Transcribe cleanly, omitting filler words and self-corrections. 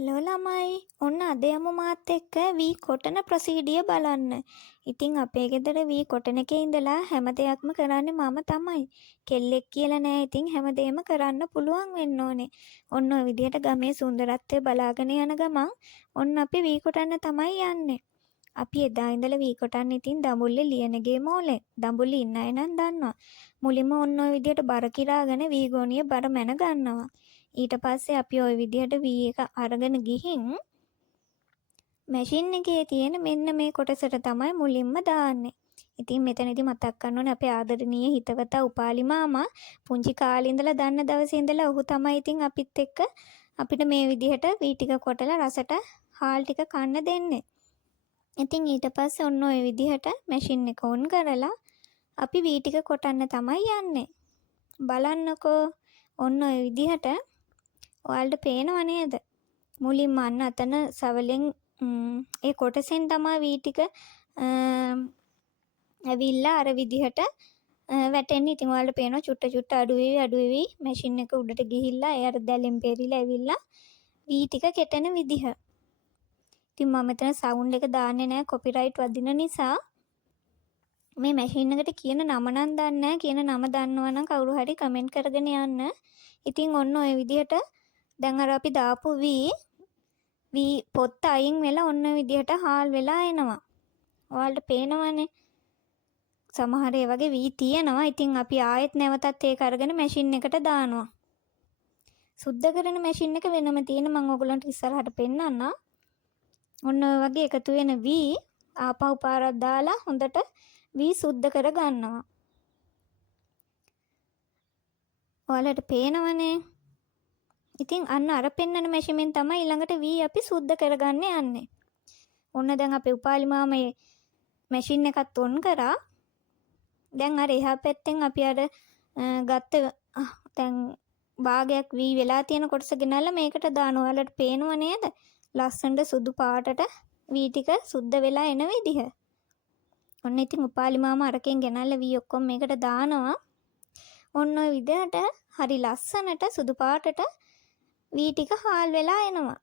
Hello ළමයි ඔන්න අද යමු මාත් එක්ක වී කොටන ප්‍රොසීඩිය බලන්න. ඉතින් අපේ ගෙදර වී කොටන එකේ ඉඳලා හැම දෙයක්ම කරන්නේ මම තමයි. කෙල්ලෙක් කියලා නෑ. ඉතින් හැමදේම කරන්න පුළුවන් වෙන්න ඕනේ. ඔන්න ඔය විදිහට ගමේ සුන්දරත්වය බලාගෙන යන ගමන් ඔන්න අපි වී කොටන්න තමයි යන්නේ. අපි එදා ඉඳලා වී කොටන්න ඉතින් දඹුල්ලේ ලියනගේ මෝලේ. දඹුල්ලේ ඉන්න අය නම් දන්නවා. මුලින්ම ඔන්න ඔය විදිහට බර කිරාගෙන වී ගෝණිය බර මැන ගන්නවා. ඊට පස්සේ අපි ওই විදිහට වී එක අරගෙන ගිහින් මැෂින් එකේ තියෙන මෙන්න මේ කොටසට තමයි මුලින්ම දාන්නේ. ඉතින් මෙතනදී මතක් කරන්න ඕනේ අපේ ආදරණීය හිතවතා උපාලි මාමා පුංචි කාලේ ඉඳලා දන්න දවසේ ඉඳලා ඔහු තමයි ඉතින් අපිත් එක්ක අපිට මේ විදිහට වී ටික කොටලා රසට හාල් ටික කන්න දෙන්නේ. ඉතින් ඊට පස්සේ ඔන්න ඔය විදිහට මැෂින් එක ඔන් කරලා අපි වී ටික කොටන්න තමයි යන්නේ. බලන්නකෝ ඔන්න ඔය විදිහට ඔයාලට පේනව නේද? මුලින්ම අන්න අතන සවලෙන් ඒ කොටසෙන් තමයි වී ටික ඇවිල්ලා අර විදිහට වැටෙන්නේ. ඉතින් ඔයාලට පේනවා චුට්ට අඩු වෙවි මැෂින් එක උඩට ගිහිල්ලා ඒ අර දැලෙන් පෙරිලා ඇවිල්ලා වී ටික කෙටෙන විදිහ. ඉතින් මම මෙතන සවුන්ඩ් එක දාන්නේ නැහැ කොපිරයිට් වදින නිසා. මේ මැෂින් එකට කියන නම නම් දන්නේ නැහැ. කියන නම දන්නවා නම් කවුරු හරි කමෙන්ට් කරගෙන යන්න. ඉතින් ඔන්න ඔය විදිහට දැන් අර අපි දාපු වී පොත්ත අයින් වෙලා ඔන්න විදිහට හාල් වෙලා එනවා. ඔයාලට පේනවනේ. සමහර ඒ වගේ වී තියෙනවා. ඉතින් අපි ආයෙත් නැවතත් ඒක අරගෙන මැෂින් එකට දානවා. සුද්ධ කරන මැෂින් එක වෙනම තියෙන මම ඔයගලන්ට ඉස්සරහට පෙන්නන්නම්. ඔන්න ඔය වගේ එකතු වෙන වී ආපහු පාරක් දාලා හොඳට වී සුද්ධ කර ගන්නවා. ඔයාලට පේනවනේ. ඉතින් අන්න අර පෙන්නන මැෂිමෙන් තමයි ඊළඟට වී අපි සුද්ධ කරගන්න යන්නේ. ඔන්න දැන් අපේ උපාලි මාමේ මැෂින් එකත් ඔන් කරා. දැන් අර එහා පැත්තෙන් අපි අර ගත්ත දැන් භාගයක් වී වෙලා තියෙන කොටස ගෙනල්ලා මේකට දානවා. ඔයාලට පේනව නේද? ලස්සනට සුදු පාටට වී ටික සුද්ධ වෙලා එන විදිහ. ඔන්න ඉතින් උපාලි මාමා අරකින් ගෙනල්ලා වී ඔක්කොම මේකට දානවා. ඔන්න ඔය විදිහට හරි ලස්සනට සුදු පාටට වී ටික හාල් වෙලා එනවා.